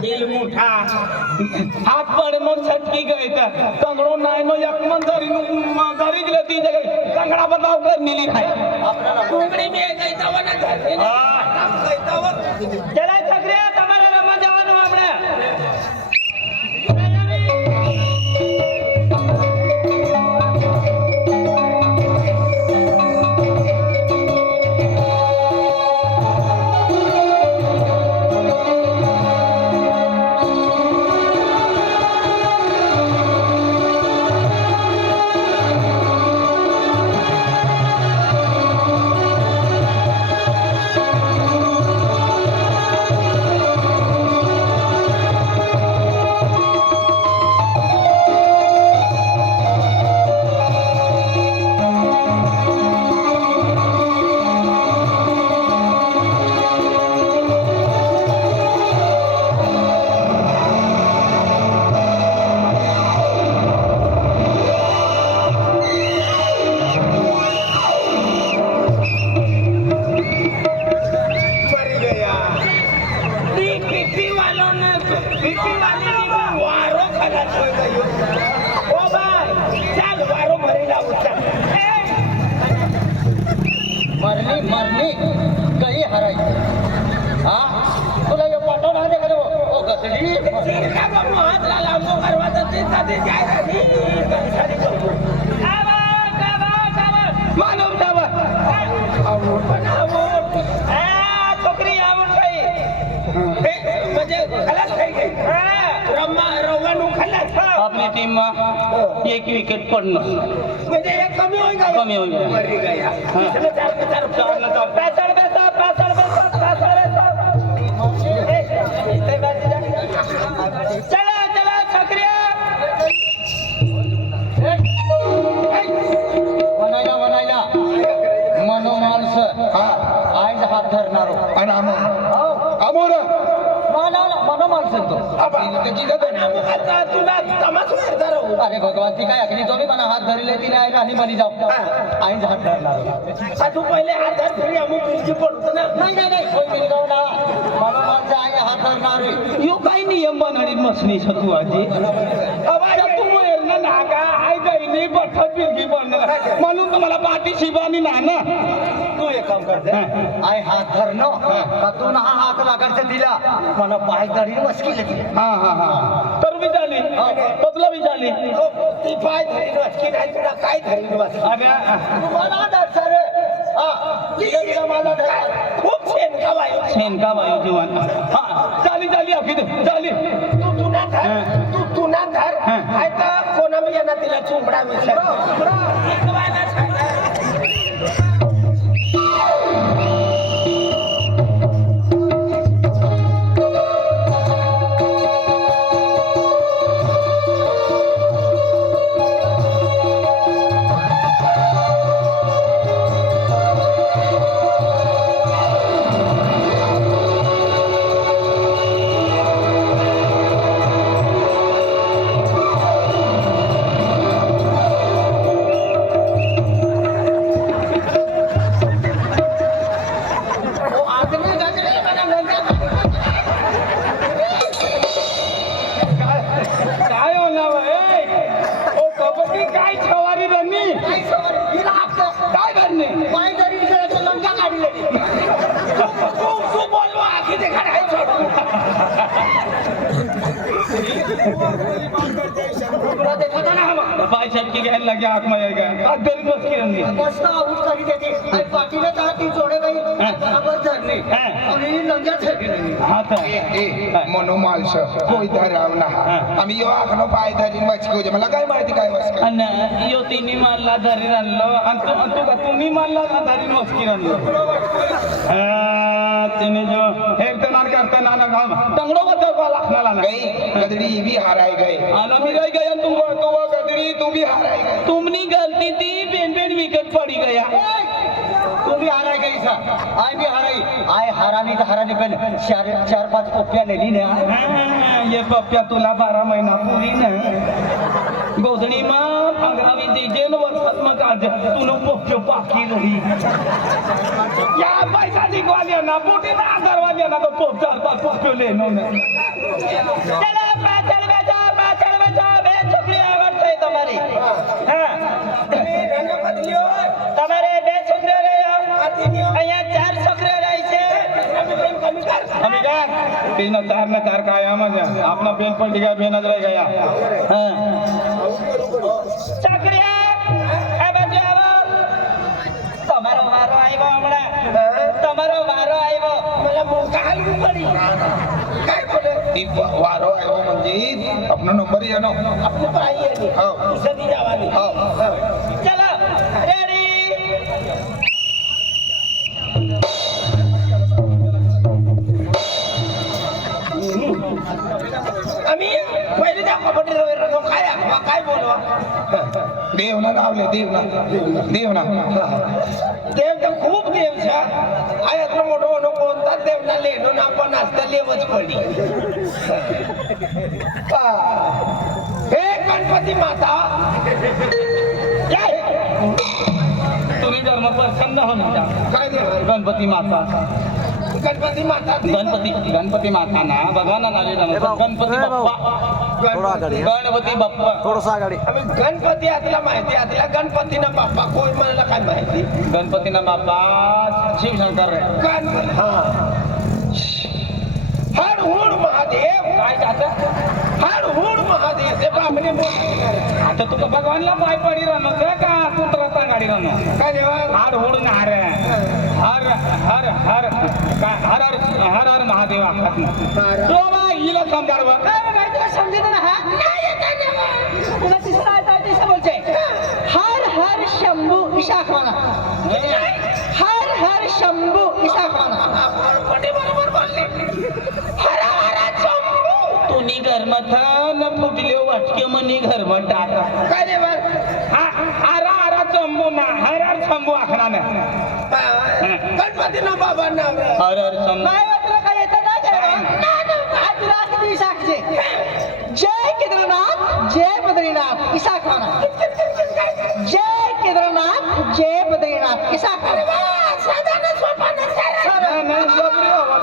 दिल मुठा हाथ पर मन छटकी गए त कंगड़ो नाय नो एक मन धरी दिले तीन जगह कंगड़ा बताओ कर नीली खाई कुंगड़ी में गई तव न धरी गई तव चला छकरे तुम्हारे रमन जवानो हमने मरनी कहीं हराई हाँ तुला ये पाठव ना देखा वो ओ गसडी का बाबू हाथ ला लांबो करवा तर ते साधी काय रे साधी करतो आवा मानव जावा आवड पण आवड छोकरी आवड काही म्हणजे खलास થઈ ગઈ रवगानु खलास आपली टीम में एक विकेट पडणं म्हणजे एक कमी होई गया मरी गया चलो चार पैसा चला छकरिया बनायला मनो माणस आज हात धरणार आणि आमोर मनो माणस तो तुला अरे भगवान ती काय अग्नी तो भी मना हात धरले तिने आहे आणि बनी जाऊ आईज हात धरणार तू पहिले हात धर फिरी अमुक बिलजी पडतो ना नाही कोई बिल गाव ना मनो माणस आहे हात धरणार यो काय नियम बनाडी मसनी सकू आजी अबा तू एरना नागा आय गईनी बठत बिलगी बनला म्हणून तुम्हाला पाठी शिबानी ना ना तू एक काम कर दे आय हात धरनो का तू ना हात लागायचं दिला मला पाय धरी मस्किल हां तर भी झाली तोतला भी झाली ती पाय धरी मस्किल आहे तुला काय धरी मस्किल अरे मला धर सर तिला मला धर खूप शेणका वायू जीवन झाली अखिद झाली तू ना धर आहे तर कोणा मी यांना तिला चुंबडा विचार पाय छटकी घ्यायला लगे आत मध्ये गया गरीब मस्की रंगी मस्त आउट करी देते आणि पाटीने तर ती जोडे गई बराबर धरली आणि नंग्या छटली हां तर मनो मालस कोई धराव ना आम्ही यो आखनो पाय धरी मस्की होजे मला काय माहिती काय मस्की आणि यो तिनी मारला धरी आणलो आणि तुम्ही मारला धरी मस्की आणलो तिने जो एक तनार करता नाना गाव तंगड़ो बता को लाखना गई गदड़ी भी हाराई गई आना भी रह गया तू गदड़ी तू भी हाराई गई तुमनी गलती थी बेन विकेट पड़ी गया तू भी हाराई गई सा आय भी हाराई आय हारानी पण चार पाच पप्प्या नेली ना ये पप्प्या तुला 12 महिना पुरी ना गोधणी मा 15 वर्षात मग आज तुला पप्प्या बाकी रही ના પોટી ના દરવાજા ના તો પોપ ચાર પાંચ પોપ્યો લે નો ને ચાલો પાછળ બેસો બે છોકરી આવડશે તમારી હા તમારે બે છોકરીઓ રહ્યા અહીંયા ચાર છોકરીઓ રહી છે અમે કા તીનો ચાર ને ચાર કાયા માં આપના બેન પર ડીગા બેન જ રહી ગયા હા છોકરીઓ આ બાજુ આવો તમારો વારો આવ્યો હમણાં તમારો વારો આવ્યો મને મોકા હાલવું પડી काय बोले वारो आयो म्हणजे आपला नंबर या ना अपने पर आई है हो सदी जावानी हो चलो रेडी आम्ही पहिले त्या कबड्डी काय बोलवा देवना लावले देवना देव तर खूप देव છે આ એટલો મોટો મોટો બોલતા દેવના લેનો ના પણ નાસ્તા લેવજ પડી હે ગણપતિ માતા જય तुम्ही धर्म प्रसन्न हो ना काय देव गणपती माता गणपती माता गणपती माता ना भगवाना नावे गणपती बाप्पा गणपती बाप्पा थोडंसं आघाडी आम्ही गणपती आतला माहिती आतला गणपतीना बाप्पा कोण मला काय माहिती गणपतीना बाप्पा शिवशंकर रे गणपती हा हर हुड महादेव काय जातं हर हुड महादेव ते बापने आता तुका भगवानला पाय पडी राहणं का कुत्रा गाडी राहणं काय देवा हार होड नार हर हर हर काय हर हर हर हर महादेव आखात तो बा हिला समजाडवा काय माहिती समजत ना हा नाही येत ना तुला तिसरा आता ते समजते हर हर शंभू ईशा खाना हर हर शंभू ईशा खाना आपण बरोबर बोलले हर हर शंभू तुनी घरमथ न फुटले वाटके मनी घरमथ टाका काय देवा हा हरा हरा चंबू ना हर हर शंभू आखना ना गणपती ना बाबा नाव हर हर शंभू काय तुला काय येतं ना आज रात दी साक्षी जय केदारनाथ जय बद्रीनाथ ईशा खाना जय केदारनाथ जय बद्रीनाथ ईशा खाना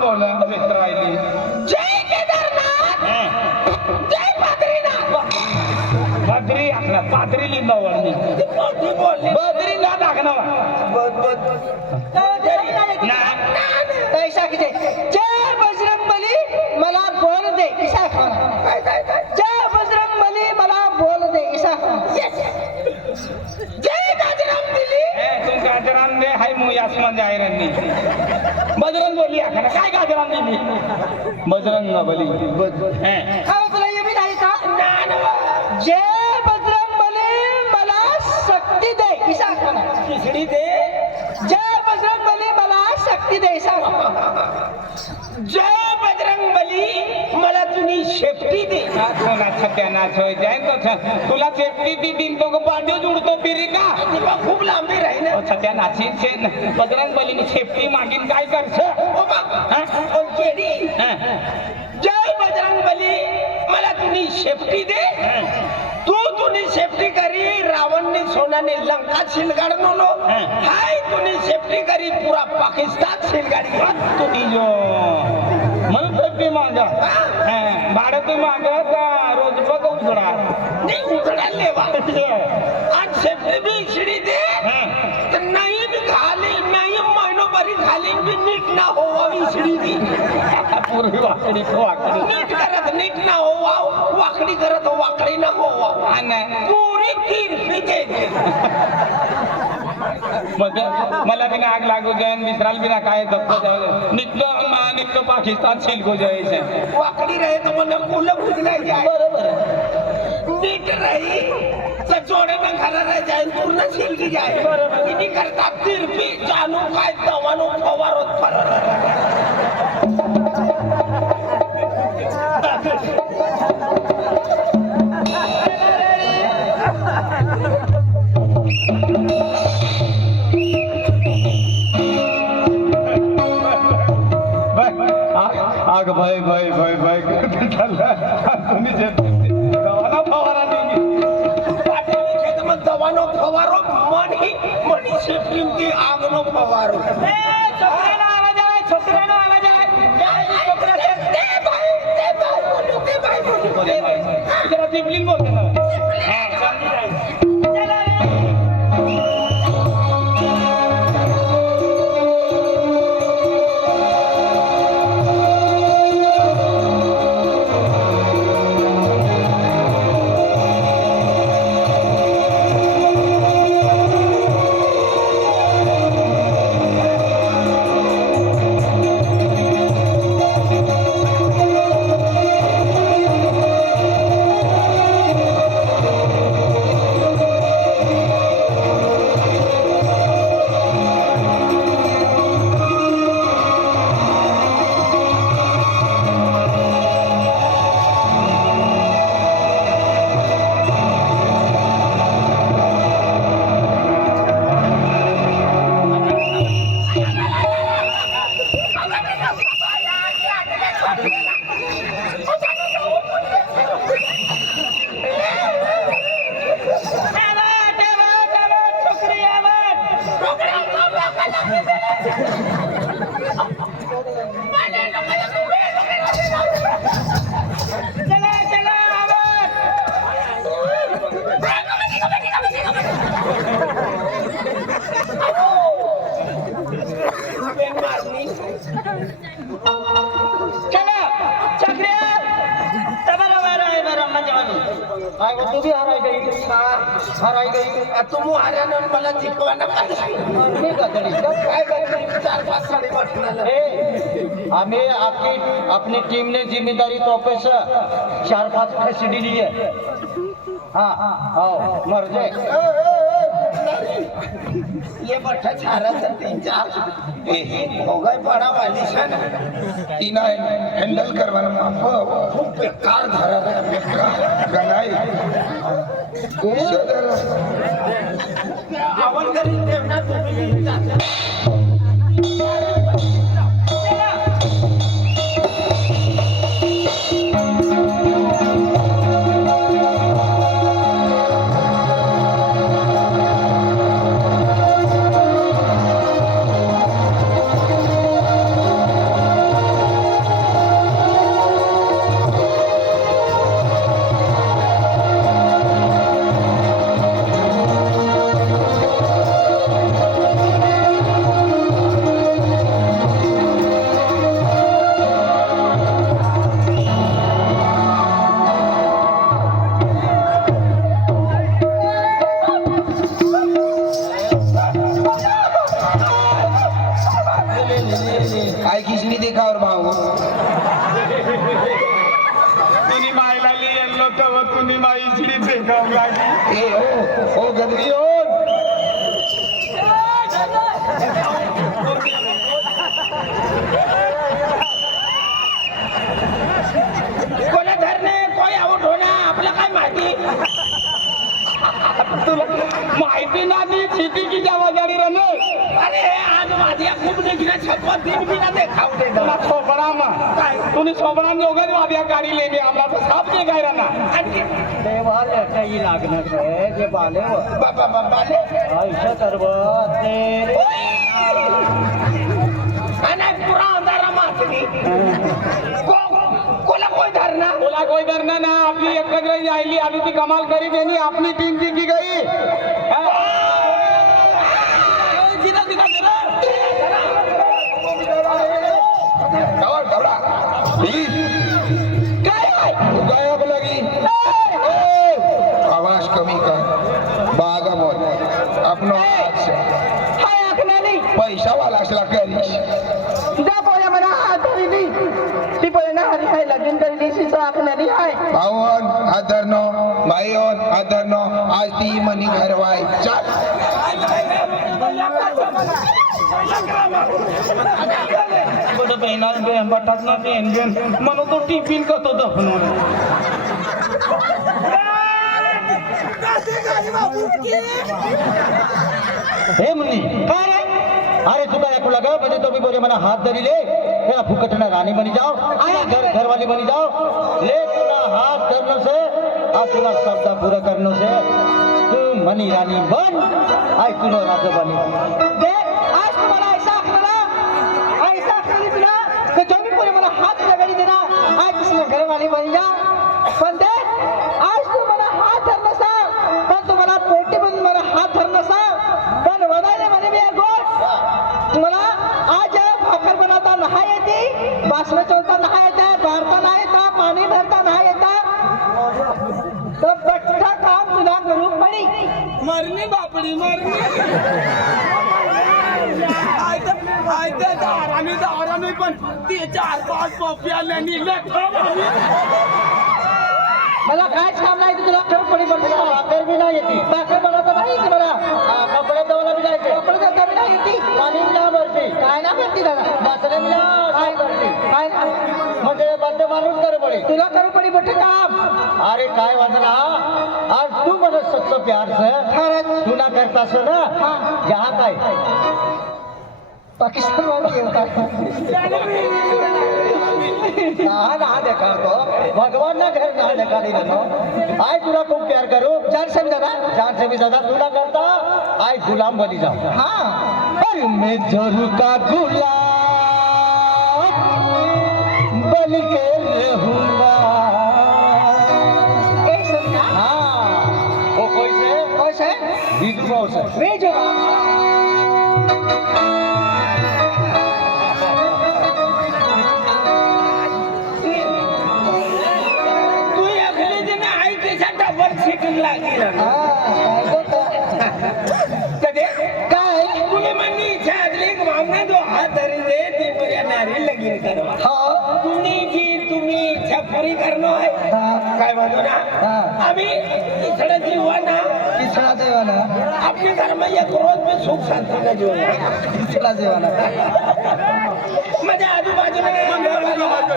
बोला मित्र राहिली जय केदारनाथ जय बद्रीनाथ बद्री आखना पादरी लिंबा वळणी बद्रीनाथ आखना जय बजरंगबली मला बोल दे ईशा खाना जय बजरंगबली मला बोल दे ईशा खाना जय बजरंगबली तुम गाजराम ने हाय मु आसमान जाय रन्नी बजरंग बोली आखना काय गाजराम दिली बजरंग बली काय तुला ये भी नाही का जय बजरंगबली मला शक्ती दे ईशा खाना खिचडी दे जय बजरंगबली मला शक्ती दे ईशा खाना जय बजरंगबली मला तुम्ही शेफ्टी दे कोणा छत्यानाच होय जाय तो तुला सेफ्टी दी दिन तो पांडे जुडतो पिरी का तुला खूप लांबी राही ना छत्यानाची छे बजरंग बलीनी सेफ्टी मागीन काय करछ ओ केडी जय बजरंगबली मला तुम्ही शेफ्टी दे तुम्ही सेफ्टी करी रावणने सोनाने लंका शिलगाड नो हाय तुम्ही सेफ्टी करी पुरा पाकिस्तान शिलगाडी तुझी जो म्हणून सेफ्टी मागा भाडं तू मागत रोज बघ उजडा नाही उजडायला लेवा आज सेफ्टी बी शिडी दे तर नाही बी खाली नाही महिनो बरी खाली बी नीट ना होवा शिडी दी पूर्वी वाकडी वाकडी नीट करत नीट ना होवा वाकडी करत वाकडी ना होवा पुरी तिरपी दे मग मला बिना आग लागू जायन विसराल बिना काय दत्त नित्य पाकिस्तान शिल्को जायचे वाकडी रहे तो मन मुलं बुजलाई जाए बरोबर नीट रही सचोड़े में खड़ा रह जाए पूर्ण शिलकी जाए इनी करता तिरपी जानू काय तवानो फवारोत फरर आग भाई भाई भाई भाई तुम्ही जे गावाला फवारा दिली पाटील खेत में दवानो फवारो मनी मनी से कीमती आगनो फवारो ए छोकरे ना आवाज आवे छोकरे जरा दिपलीन बोलते ना हा चांगली आहे काय गं, तू बी हराय गई हराय गई तू हऱ्यानं मला जिंकवाना मी गदडी काय करते 4-5 साडे बसणार ए, हमें आपकी अपनी टीम ने जिम्मेदारी तौर से 4-5 खसीदी ली है हाँ हाँ मर जाए ये बठा छारा से 3-4 हो गए बड़ा वालिशान तिना हँडल करवाना माफ खूप बेकार घरा गणाई आवड घरी ठेवणार तुम्ही जाता काय किसनी देखा और भाऊ तुम्ही मायला येलो तेव्हा तुम्ही माईची देखाव लागली ए ओ गदरी ओ कोणा धरणे कोई आउट होणार आपलं काय माहिती तुला माहिती नाही सिटी की जबाबदारी रहने अरे आज माझ्या खूप निघण्या छप्पन दिन बिना देखाव दे तुला सोपडा मग तुम्ही सोपडा दोघंच वाद्या गाडी लेने आम्हाला तर साप जे काय राहणार देवाल काही लागणार आहे जे बाले बाबा बाबाले आयुष्य सर्व तेरे आणि पुरा अंधारा मातनी कोला कोई धरना बोला कोई डरना ना आपली एकच वेळी आईली आम्ही ती कमाल करी देनी आपली टीम जिंकी गई आवाज कमी कर बागा बोल अपनो पैसा वाला असला करीश भावन आदरनो भाईओन आदरनो आज ती मनी घरवाय चल बटात ना पेन बेन म्हणून तो टिफिन करतो दफन हे मुन्नी अरे तू काय ऐकू लगा म्हणजे तो भी बोले मना हाथ धरी ले तेरा फुकटना रानी बनी जाओ घर वाली बनी जाओ ले तुला हाथ धरने से और तुला शब्द पूरा करने से तू मनी रानी बन आई तुनो राजा बनी दे आज तुम्हाला ऐसा आखला कि जो भी पूरे मला हाथ लगा देना आज इसने घर वाली बन जा पण वासना चलता नाही येता भरता नाही येता पाणी भरता नाही येता तर बठ्ठा काम तुला करू पडी मरणी बापडी मरणी आरामी पण ते 4-5 पप्प्याला निघले मला कायच काम नाही तुला खरं पडी पडते भाकर बी नाही येते भाकर बनवता नाही येते मला कपडे धुवायला बी नाही कपडे धुता बी नाही येते पाणी ना भरते काय ना भरते दादा बसले बी काय भरते काय म्हणजे बंद मारून कर पडी तुला करू पडी बठे काम अरे काय वाजना आज तू मला सच्च प्यार से खरंच तू ना करतास ना जहाँ काय पाकिस्तान वाले ना देखा तो भगवान ना घर ना देखा नहीं देता आज तुला खूब प्यार करो जान से भी ज्यादा तुला करता आज गुलाम बनी जाओ हाँ अरे मैं जरूर का गुलाम बन के रहूंगा हाँ वो कोई से विधवा से काय तुला म्हणली इच्छा असली भावना जो हात धरी दे ती पुऱ्या नारी लगीन करवा तुम्ही इच्छा पुरी करणं आहे काय म्हणतो ना आम्ही तिसरा जीवाना अपने घर में एक रोज में सुख शांति का जीवन है तिसरा जीवाना माझ्या आजूबाजूला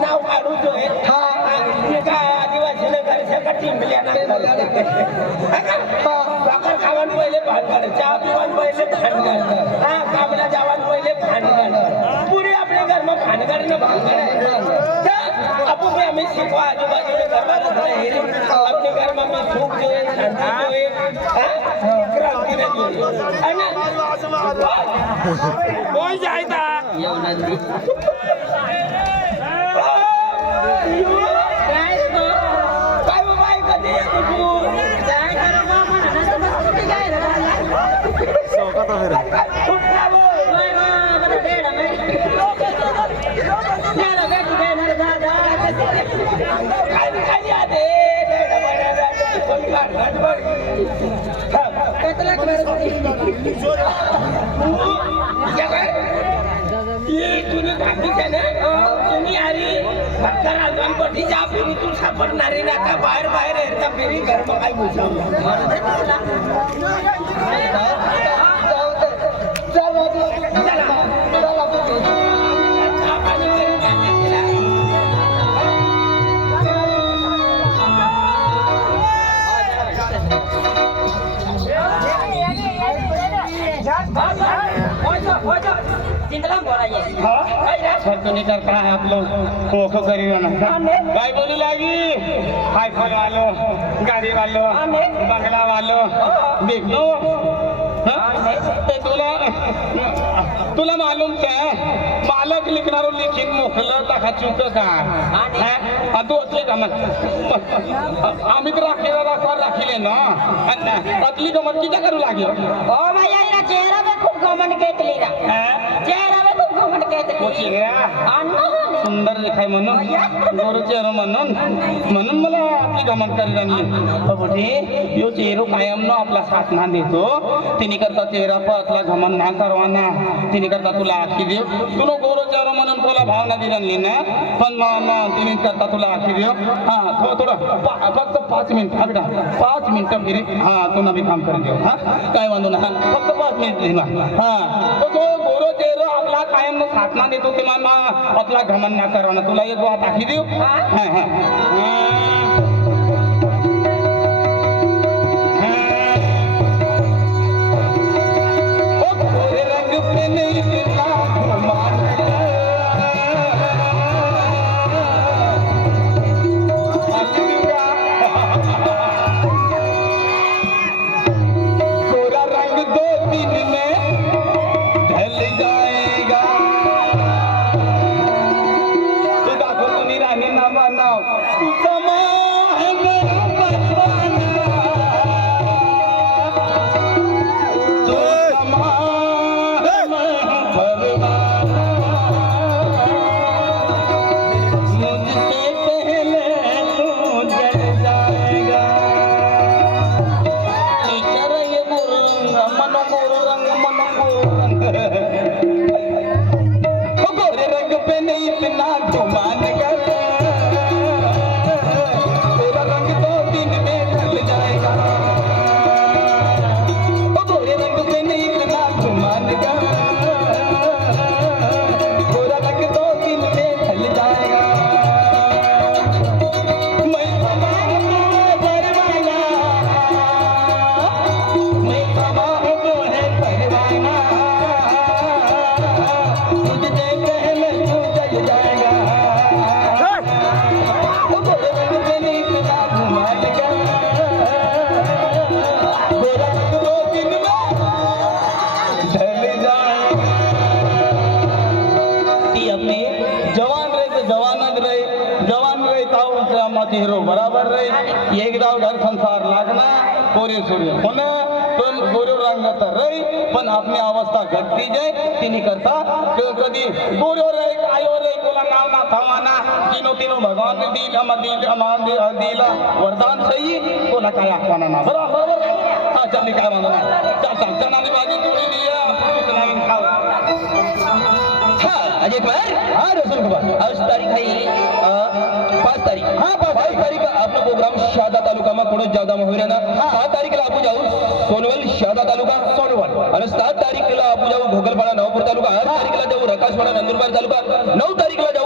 नाव काढून जो आहे काय आदिवासी नगर टिंबल्या भाकर खावान पहिले भानगड चहा पिवान पहिले भानगड हा कामला जावान पहिले भानगड पुरे आपल्या घरमा भानगड न भानगड आपण आम्ही शिकवा आजूबाजूला घरमा अपने घरमा में सुख जो है शांति जो है क्रांति ने जो है कोई जायता तुम्ही आली भक्कर आलवान पठी जा फिरी तू सापडणारी ना का बाहेर बाहेर येता फिरी घर मग काय खर्च नहीं करता है आप लोग खोखो करिए ना भाई बोली लागी आईफोन वालों गाड़ी वालों बंगला वालों देख लो ते तुला मालूम है मालक लिखणार लिखीन मोकलं टाका चुक का तू असले गमत आम्ही तर राखीले ना अतली गमत किती करू लागेल ओ भैया ना चेहरा पे खूब घमंड केतली ना चेहरा पे खूब घमंड केतली सुंदर दिखाय म्हणून गोर चेहरा म्हणून मला आपली गमत करी राहिली बटे यो चेहरो कायम न आपला साथ ना देतो तिने करता चेहरा पर आपला घमंड ना करवाना तिने करता तुला आखी देव तुला गोर चेहरा म्हणून तुला भाव ना दिली ना पण तिने करता तुला आखी देव हा थोडं फक्त 5 मिनिट हा बेटा 5 मिनिटं फिरे हा तू नवी काम कर देव हा काय वांधो ना फक्त 5 मिनिट हा तो गोरो चेहरा आपला कायम न साथ ना देतो ते मामा आपला घमंड ना करवाना तुला एक बात आखी देव हा हा Come on! मैंने इतना गुमान कर तेरा रंग 2 दिन में ढल जाएगा गोरे रंग मैंने इतना गुमान कर तेरा रंग 2 दिन में ढल जाएगा मैं समा हूँ परवाना मैं समा हूँ है परवाना तुझे कहने तू जल जाएगा गोरे रंग मैंने इतना गुमान कर गोरा रंग 2 दिन में ढल जाएगा ती आपले जवान रहे तो जवानच रहे जवान रहे ताऊ आमचे हिरो बराबर रहे एकदा घर संसार लागना कोरे सूर्य होणं पण गोरे रंग तर रही पण आपली अवस्था घटती जाय तिने करता कधी गोरे रे आयो रे कोला नाव ना थावाना तीनो तीनो भगवान ने दिल दिला वरदान सही कोला काय आखवाना ना बरोबर हा चल काय म्हणतो ना चल चल चणाची भाजी तोडी लिया आपण नवीन खाऊ अजय कुमार हाँ रसूल कुमार आज तारीख है 5 तारीख हाँ 5 तारीख आपला प्रोग्राम शहादा तालुकाમાં कोण जादा होईना 6 तारीखला आपण जाऊ सोनवल शहादा तालुका सोनवल आणि 7 तारीखला आपण जाऊ घोगलपाडा नवापूर तालुका 8 तारीखला जाऊ रकासवाडा नंदुरबार तालुका 9 तारीखला जाऊ